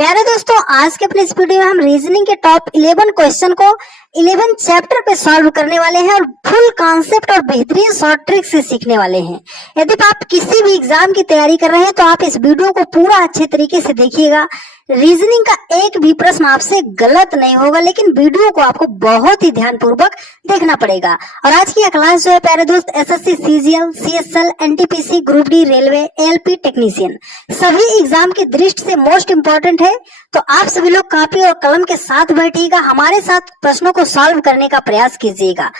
प्यारे दोस्तों, आज के अपने इस वीडियो में हम रीजनिंग के टॉप 11 क्वेश्चन को 11 चैप्टर पे सॉल्व करने वाले हैं और फुल कॉन्सेप्ट और बेहतरीन शॉर्ट ट्रिक से सीखने वाले हैं। यदि आप किसी भी एग्जाम की तैयारी कर रहे हैं तो आप इस वीडियो को पूरा अच्छे तरीके से देखिएगा। रीजनिंग का एक भी प्रश्न आपसे गलत नहीं होगा, लेकिन वीडियो को आपको बहुत ही ध्यानपूर्वक देखना पड़ेगा। और आज की क्लास जो है प्यारे दोस्त, SSC, CGL, CSL, NTPC, group D, railway, LP technician सभी एग्जाम की दृष्टि से मोस्ट इंपॉर्टेंट है। तो आप सभी लोग कॉपी और कलम के साथ बैठिएगा, हमारे साथ प्रश्नों को सॉल्व करने का प्रयास कीजिएगा।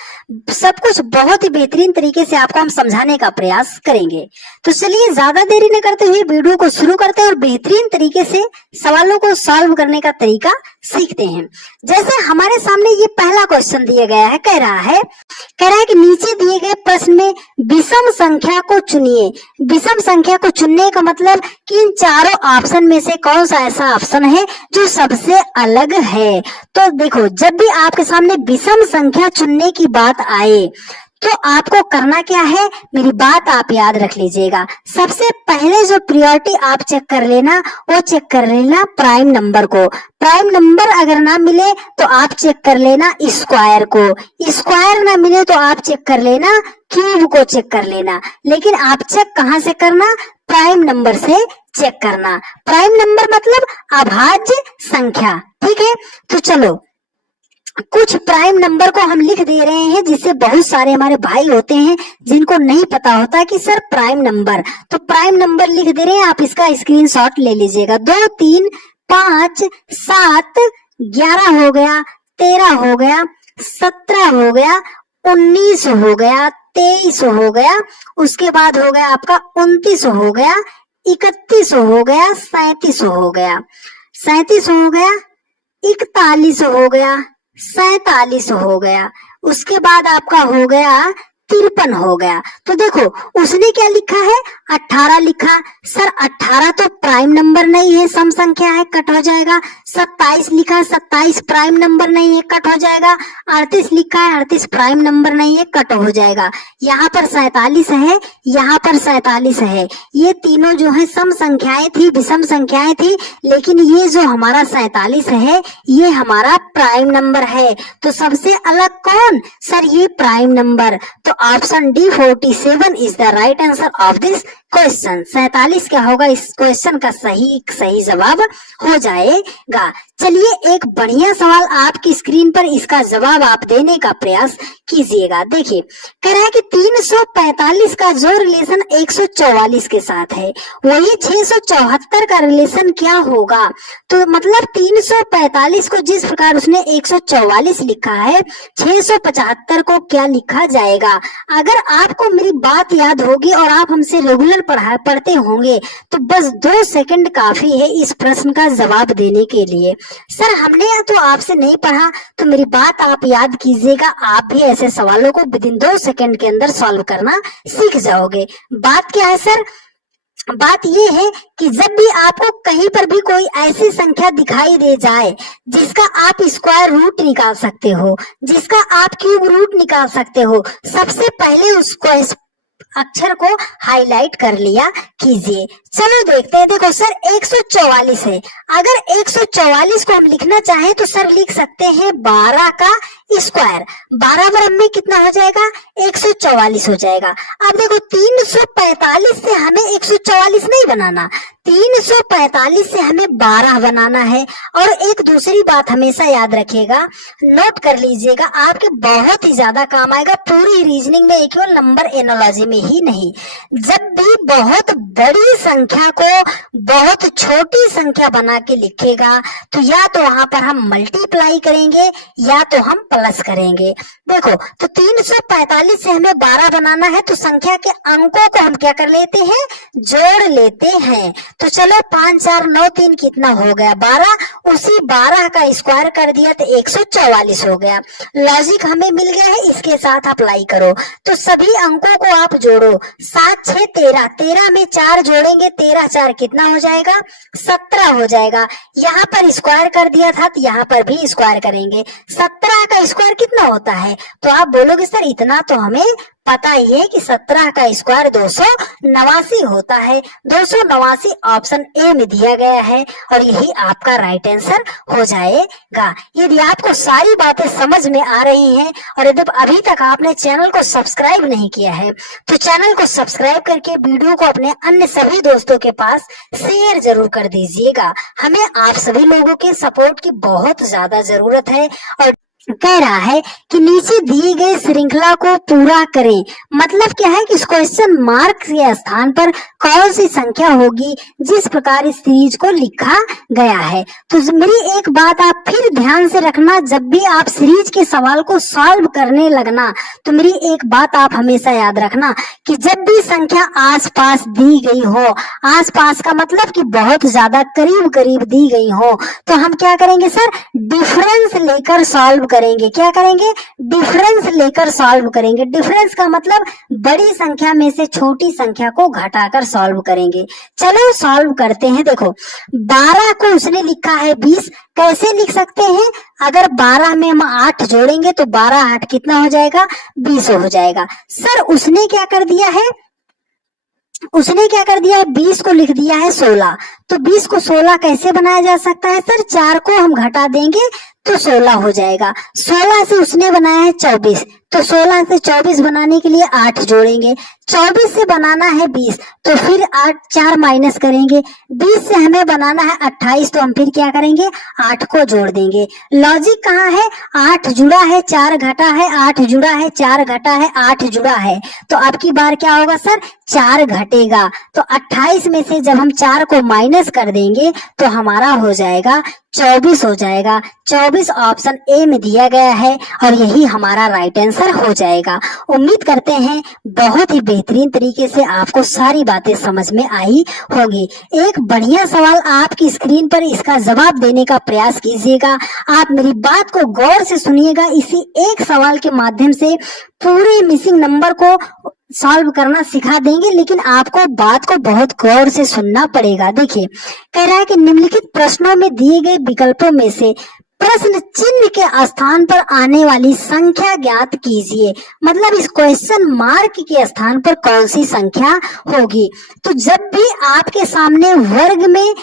सब कुछ बहुत ही बेहतरीन तरीके से आपको हम समझाने का प्रयास करेंगे। तो चलिए ज्यादा देरी न करते हुए वीडियो को शुरू करते हैं और बेहतरीन तरीके से सवालों को सॉल्व करने का तरीका सीखते हैं। जैसे हमारे सामने ये पहला क्वेश्चन दिया गया है, कह रहा है कि नीचे दिए गए प्रश्न में विषम संख्या को चुनिए। विषम संख्या को चुनने का मतलब कि इन चारों ऑप्शन में से कौन सा ऐसा ऑप्शन है जो सबसे अलग है। तो देखो, जब भी आपके सामने विषम संख्या चुनने की बात आए तो आपको करना क्या है, मेरी बात आप याद रख लीजिएगा। सबसे पहले जो प्रायोरिटी आप चेक कर लेना, वो चेक कर लेना प्राइम नंबर को। प्राइम नंबर अगर ना मिले तो आप चेक कर लेना स्क्वायर को। स्क्वायर ना मिले तो आप चेक कर लेना क्यूब को चेक कर लेना। लेकिन आप चेक कहाँ से करना, प्राइम नंबर से चेक करना। प्राइम नंबर मतलब अभाज्य संख्या, ठीक है। तो चलो कुछ प्राइम नंबर को हम लिख दे रहे हैं, जिससे बहुत सारे हमारे भाई होते हैं जिनको नहीं पता होता कि सर प्राइम नंबर, तो प्राइम नंबर लिख दे रहे हैं। आप इसका स्क्रीनशॉट ले लीजिएगा। 2, 3, 5, 7, 11 हो गया, 13 हो गया, 17 हो गया, 19 हो गया, 23 हो गया, उसके बाद हो गया आपका 29 हो गया, 31 हो गया, 37 हो गया, 37 हो गया, 41 हो गया, 47 हो गया, उसके बाद आपका हो गया 53 हो गया। तो देखो उसने क्या लिखा है, 18 लिखा। सर 18 तो प्राइम नंबर नहीं है, सम संख्या है, कट हो जाएगा। 27 लिखा, 27 प्राइम नंबर नहीं है, कट हो जाएगा। 38 लिखा है, 38 प्राइम नंबर नहीं है, कट हो जाएगा। यहाँ पर 47 है, यहाँ पर 47 है। ये तीनों जो है सम संख्याएं थी, विषम संख्याएं थी, लेकिन ये जो हमारा 47 है ये हमारा प्राइम नंबर है। तो सबसे अलग कौन, सर ये प्राइम नंबर। तो option D 47 is the right answer of this question. 47 क्या होगा इस क्वेश्चन का सही जवाब हो जाएगा। चलिए एक बढ़िया सवाल आपकी स्क्रीन पर, इसका जवाब आप देने का प्रयास कीजिएगा। देखिए कह रहा है कि 345 का जो रिलेशन 144 के साथ है, वही 674 का रिलेशन क्या होगा। तो मतलब 345 को जिस प्रकार उसने 144 लिखा है, 675 को क्या लिखा जाएगा। अगर आपको मेरी बात याद होगी और आप हमसे रेगुलर पढ़ते होंगे तो बस 2 सेकंड काफी है इस प्रश्न का जवाब देने के लिए। सर हमने तो आपसे नहीं पढ़ा, तो मेरी बात आप याद कीजिएगा। आप भी ऐसे सवालों को विदिन 2 सेकंड के अंदर सॉल्व करना सीख जाओगे। बात क्या है सर, बात ये है कि जब भी आपको कहीं पर भी कोई ऐसी संख्या दिखाई दे जाए जिसका आप स्क्वायर रूट निकाल सकते हो, जिसका आप क्यूब रूट निकाल सकते हो, सबसे पहले उसको अक्षर को हाईलाइट कर लिया कीजिए। चलो देखते हैं। देखो सर 144 है, अगर 144 को हम लिखना चाहें तो सर लिख सकते हैं 12 का स्क्वायर। 12 बराबर में कितना हो जाएगा, 144 हो जाएगा। अब देखो 345 से हमें 144 नहीं बनाना, 345 से हमें 12 बनाना है। और एक दूसरी बात हमेशा याद रखिएगा, नोट कर लीजिएगा, आपके बहुत ही ज्यादा काम आएगा पूरी रीजनिंग में, केवल नंबर एनालॉजी में ही नहीं। जब भी बहुत बड़ी संख्या को बहुत छोटी संख्या बना के लिखेगा तो या तो वहां पर हम मल्टीप्लाई करेंगे या तो हम प्लस करेंगे। देखो तो 345 से हमें 12 बनाना है, तो संख्या के अंकों को हम क्या कर लेते हैं, जोड़ लेते हैं। तो चलो 5, 4, 9, 3 कितना हो गया, 12। उसी 12 का स्क्वायर कर दिया तो 144 हो गया। लॉजिक हमें मिल गया है, इसके साथ अप्लाई करो। तो सभी अंकों को आप जोड़ो, 7, 6, 13, 13 में 4 जोड़ेंगे, 13, 4 कितना हो जाएगा, 17 हो जाएगा। यहाँ पर स्क्वायर कर दिया था तो यहाँ पर भी स्क्वायर करेंगे। 17 का स्क्वायर कितना होता है, तो आप बोलोगे सर इतना तो हमें पता ही है कि 17 का स्क्वायर 289 होता है। 289 ऑप्शन ए में दिया गया है और यही आपका राइट आंसर हो जाएगा। यदि आपको सारी बातें समझ में आ रही हैं और यदि अभी तक आपने चैनल को सब्सक्राइब नहीं किया है तो चैनल को सब्सक्राइब करके वीडियो को अपने अन्य सभी दोस्तों के पास शेयर जरूर कर दीजिएगा। हमें आप सभी लोगों के सपोर्ट की बहुत ज्यादा जरूरत है। और कह रहा है कि नीचे दिए गए श्रृंखला को पूरा करें। मतलब क्या है कि इस क्वेश्चन मार्क के स्थान पर कौन सी संख्या होगी जिस प्रकार इस सीरीज को लिखा गया है। तो मेरी एक बात आप फिर ध्यान से रखना, जब भी आप सीरीज के सवाल को सॉल्व करने लगना तो मेरी एक बात आप हमेशा याद रखना कि जब भी संख्या आसपास दी गई हो, आसपास का मतलब कि बहुत ज्यादा करीब करीब दी गई हो, तो हम क्या करेंगे सर, डिफरेंस लेकर सॉल्व करेंगे। क्या करेंगे, डिफरेंस लेकर सॉल्व करेंगे। डिफरेंस का मतलब बड़ी संख्या में से छोटी संख्या को घटाकर सॉल्व करेंगे। चलो सॉल्व करते हैं। देखो 12 को उसने लिखा है 20, कैसे लिख सकते हैं, अगर 12 में हम 8 जोड़ेंगे तो 12 8 कितना हो जाएगा, 20 हो जाएगा। सर उसने क्या कर दिया है, उसने क्या कर दिया है, 20 को लिख दिया है 16। तो 20 को 16 कैसे बनाया जा सकता है सर, 4 को हम घटा देंगे तो 16 हो जाएगा। 16 से उसने बनाया है 24, तो 16 से 24 बनाने के लिए 8 जोड़ेंगे। 24 से बनाना है 20, तो फिर 8 4 माइनस करेंगे। 20 से हमें बनाना है 28, तो हम फिर क्या करेंगे, 8 को जोड़ देंगे। लॉजिक कहाँ है, 8 जुड़ा है 4 घटा है, 8 जुड़ा है 4 घटा है, 8 जुड़ा है, तो अब की बार क्या होगा सर, 4 घटेगा। तो 28 में से जब हम 4 को माइनस कर देंगे तो हमारा हो जाएगा 24 हो जाएगा। 24 ऑप्शन ए में दिया गया है और यही हमारा राइट आंसर हो जाएगा। उम्मीद करते हैं बहुत ही बेहतरीन तरीके से आपको सारी बातें समझ में आई होगी। एक बढ़िया सवाल आपकी स्क्रीन पर, इसका जवाब देने का प्रयास कीजिएगा। आप मेरी बात को गौर से सुनिएगा। इसी एक सवाल के माध्यम से पूरे मिसिंग नंबर को सॉल्व करना सिखा देंगे, लेकिन आपको बात को बहुत गौर से सुनना पड़ेगा। देखिए कह रहा है कि निम्नलिखित प्रश्नों में दिए गए विकल्पों में से प्रश्न चिन्ह के स्थान पर आने वाली संख्या ज्ञात कीजिए। मतलब इस क्वेश्चन मार्क के स्थान पर कौन सी संख्या होगी। तो जब भी आपके सामने वर्ग में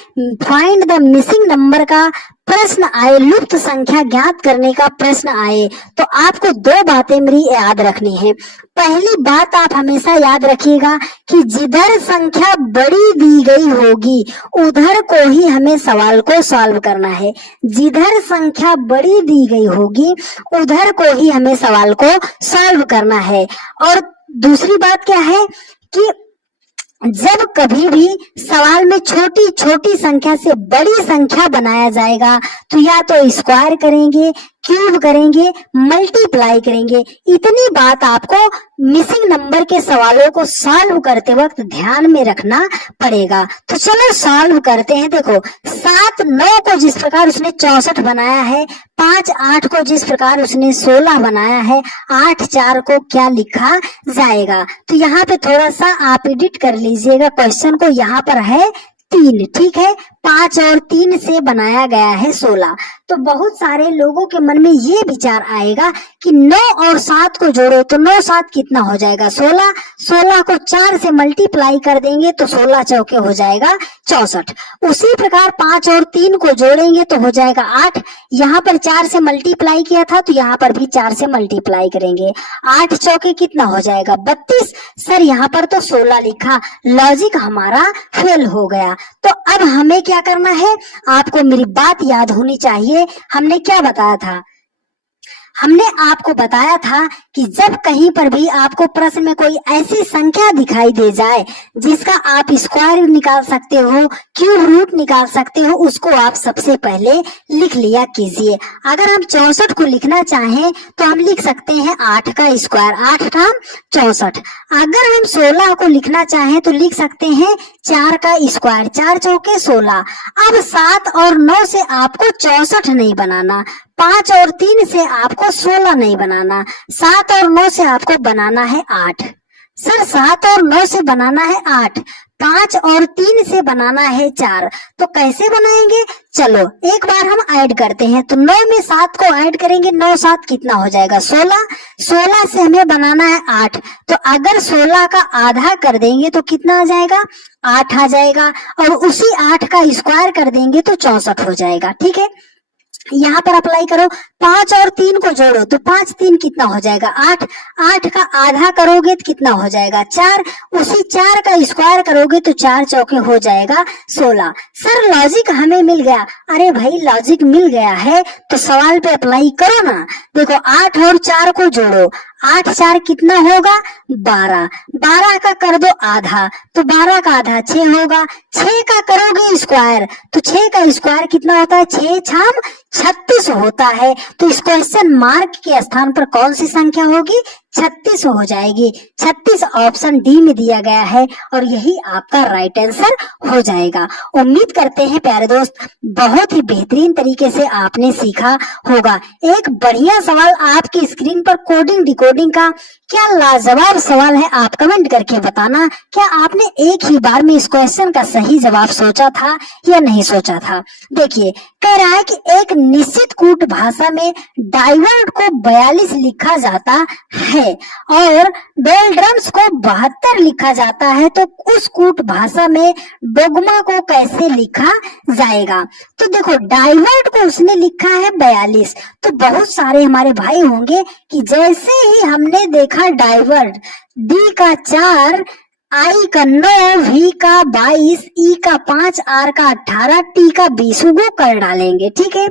फाइंड द मिसिंग नंबर का प्रश्न आए, लुप्त संख्या ज्ञात करने का प्रश्न आए, तो आपको 2 बातें मेरी याद रखनी है। पहली बात आप हमेशा याद रखिएगा कि जिधर संख्या बड़ी दी गई होगी उधर को ही हमें सवाल को सॉल्व करना है। जिधर संख्या बड़ी दी गई होगी उधर को ही हमें सवाल को सॉल्व करना है। और दूसरी बात क्या है कि जब कभी भी सवाल में छोटी छोटी संख्या से बड़ी संख्या बनाया जाएगा तो या तो स्क्वायर करेंगे, क्यूब करेंगे, मल्टीप्लाई करेंगे। इतनी बात आपको मिसिंग नंबर के सवालों को सॉल्व करते वक्त ध्यान में रखना पड़ेगा। तो चलो सॉल्व करते हैं। देखो 7 9 को जिस प्रकार उसने 64 बनाया है, 5 8 को जिस प्रकार उसने 16 बनाया है, 8 4 को क्या लिखा जाएगा। तो यहाँ पे थोड़ा सा आप एडिट कर लीजिएगा क्वेश्चन को। यहाँ पर है 3, ठीक है, 5 और 3 से बनाया गया है 16। तो बहुत सारे लोगों के मन में ये विचार आएगा कि 9 और 7 को जोड़ो तो 9 7 कितना हो जाएगा, 16। 16 को 4 से मल्टीप्लाई कर देंगे तो 16 चौके हो जाएगा 64। उसी प्रकार 5 और 3 को जोड़ेंगे तो हो जाएगा 8। यहाँ पर 4 से मल्टीप्लाई किया था तो यहाँ पर भी 4 से मल्टीप्लाई करेंगे, 8 चौके कितना हो जाएगा 32। सर यहाँ पर तो 16 लिखा, लॉजिक हमारा फेल हो गया। तो अब हमें क्या करना है, आपको मेरी बात याद होनी चाहिए। हमने क्या बताया था, हमने आपको बताया था कि जब कहीं पर भी आपको प्रश्न में कोई ऐसी संख्या दिखाई दे जाए जिसका आप स्क्वायर निकाल सकते हो, क्यूब रूट निकाल सकते हो, उसको आप सबसे पहले लिख लिया कीजिए। अगर हम 64 को लिखना चाहें तो हम लिख सकते हैं 8 का स्क्वायर, 8 × 64। अगर हम 16 को लिखना चाहें तो लिख सकते हैं 4 का स्क्वायर, 4 चौके 16। अब 7 और 9 से आपको 64 नहीं बनाना, 5 और 3 से आपको 16 नहीं बनाना, 7 और 9 से आपको बनाना है 8। सर 7 और 9 से बनाना है 8, 5 और 3 से बनाना है 4, तो कैसे बनाएंगे? चलो एक बार हम ऐड करते हैं। तो 9 में 7 को ऐड करेंगे, 9 7 कितना हो जाएगा? 16। 16 से हमें बनाना है 8, तो अगर 16 का आधा कर देंगे तो कितना आ जाएगा? 8 आ जाएगा। और उसी 8 का स्क्वायर कर देंगे तो 64 हो जाएगा। ठीक है, यहाँ पर अप्लाई करो। 5 और 3 को जोड़ो तो 5 3 कितना हो जाएगा? 8। 8 का आधा करोगे तो कितना हो जाएगा? 4। उसी 4 का स्क्वायर करोगे तो 4 चौके हो जाएगा 16। सर लॉजिक हमें मिल गया। अरे भाई लॉजिक मिल गया है तो सवाल पे अप्लाई करो ना। देखो 8 और 4 को जोड़ो, 8 4 कितना होगा? 12। 12 का कर दो आधा तो 12 का आधा 6 होगा। 6 का करोगे स्क्वायर तो 6 का स्क्वायर कितना होता है? 6 छाम 36 होता है। तो इस क्वेश्चन मार्क के स्थान पर कौन सी संख्या होगी? 36 हो जाएगी। 36 ऑप्शन डी में दिया गया है और यही आपका राइट आंसर हो जाएगा। उम्मीद करते हैं प्यारे दोस्त बहुत ही बेहतरीन तरीके से आपने सीखा होगा। एक बढ़िया सवाल आपकी स्क्रीन पर कोडिंग डिकोडिंग का, क्या लाजवाब सवाल है। आप कमेंट करके बताना, क्या आपने एक ही बार में इस क्वेश्चन का सही जवाब सोचा था या नहीं सोचा था। देखिए कह रहा है कि एक निश्चित कूट भाषा में डाइवर्ट को 42 लिखा जाता है और डोल्ड्रम्स को 72 लिखा जाता है, तो उस कूट भाषा में डोगमा को कैसे लिखा जाएगा? तो देखो डाइवर्ट को उसने लिखा है 42। तो बहुत सारे हमारे भाई होंगे कि जैसे ही हमने देखा डाइवर्ट, डी का 4, आई का 9, वी का 22, ई का 5, आर का 18, टी का 20 वो कर डालेंगे। ठीक है,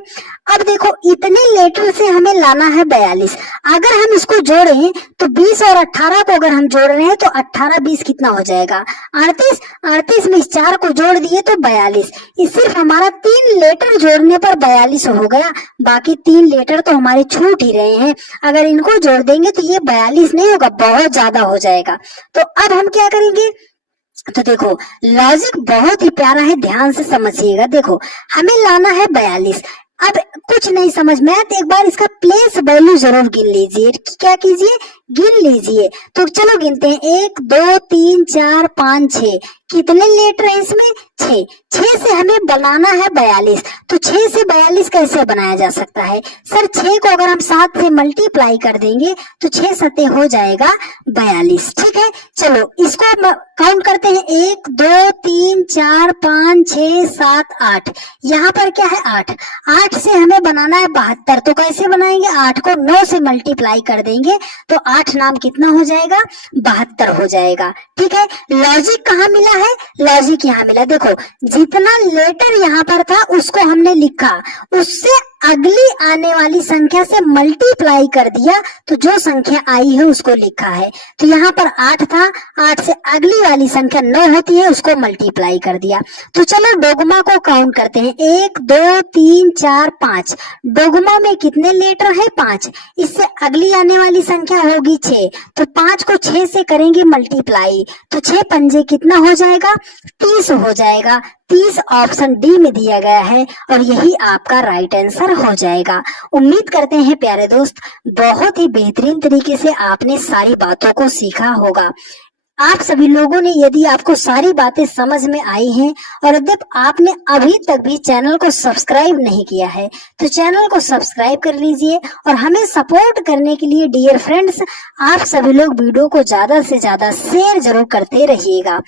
अब देखो इतने लेटर से हमें लाना है 42। अगर हम इसको जोड़ें तो 20 और 18 को अगर हम जोड़ रहे हैं तो 18 20 कितना हो जाएगा? 38। 38 में इस 4 को जोड़ दिए तो 42। इस सिर्फ हमारा 3 लेटर जोड़ने पर 42 हो गया, बाकी 3 लेटर तो हमारे छूट ही रहे हैं। अगर इनको जोड़ देंगे तो ये 42 नहीं होगा, बहुत ज्यादा हो जाएगा। तो अब हम क्या करेंगे? तो देखो लॉजिक बहुत ही प्यारा है, ध्यान से समझिएगा। देखो हमें लाना है 42। अब कुछ नहीं समझ में आया तो एक बार इसका प्लेस वैल्यू जरूर गिन लीजिए। क्या कीजिए? गिन लीजिए। तो चलो गिनते हैं, 1 2 3 4 5 6। कितने लेटर है इसमें? 6। 6 से हमें बनाना है 42। तो 6 से 42 कैसे बनाया जा सकता है? सर 6 को अगर हम 7 से मल्टीप्लाई कर देंगे तो 6 सते हो जाएगा 42। ठीक है, चलो इसको काउंट करते हैं। 1 2 3 4 5 6 7 8। यहाँ पर क्या है? 8। 8 से हमें बनाना है 72। तो कैसे बनाएंगे? 8 को 9 से मल्टीप्लाई कर देंगे तो 8 नाम कितना हो जाएगा? 72 हो जाएगा। ठीक है, लॉजिक कहाँ मिला है? लॉजिक यहाँ मिला। देखो जितना लेटर यहाँ पर था उसको हमने लिखा, उससे अगली आने वाली संख्या से मल्टीप्लाई कर दिया तो जो संख्या आई है उसको लिखा है। तो यहाँ पर 8 था, 8 से अगली वाली संख्या 9 होती है, उसको मल्टीप्लाई कर दिया। तो चलो डोगमा को काउंट करते हैं। 1 2 3 4 5। डोगमा में कितने लेटर है? 5। इससे अगली आने वाली संख्या होगी 6। तो 5 को 6 से करेंगे मल्टीप्लाई तो 6 पंजे कितना हो जाएगा? 30 हो जाएगा। 30 ऑप्शन डी में दिया गया है और यही आपका राइट आंसर हो जाएगा। उम्मीद करते हैं प्यारे दोस्त बहुत ही बेहतरीन तरीके से आपने सारी बातों को सीखा होगा। आप सभी लोगों ने, यदि आपको सारी बातें समझ में आई हैं और यदि आपने अभी तक भी चैनल को सब्सक्राइब नहीं किया है तो चैनल को सब्सक्राइब कर लीजिए और हमें सपोर्ट करने के लिए डियर फ्रेंड्स आप सभी लोग वीडियो को ज्यादा से ज्यादा शेयर जरूर करते रहिएगा।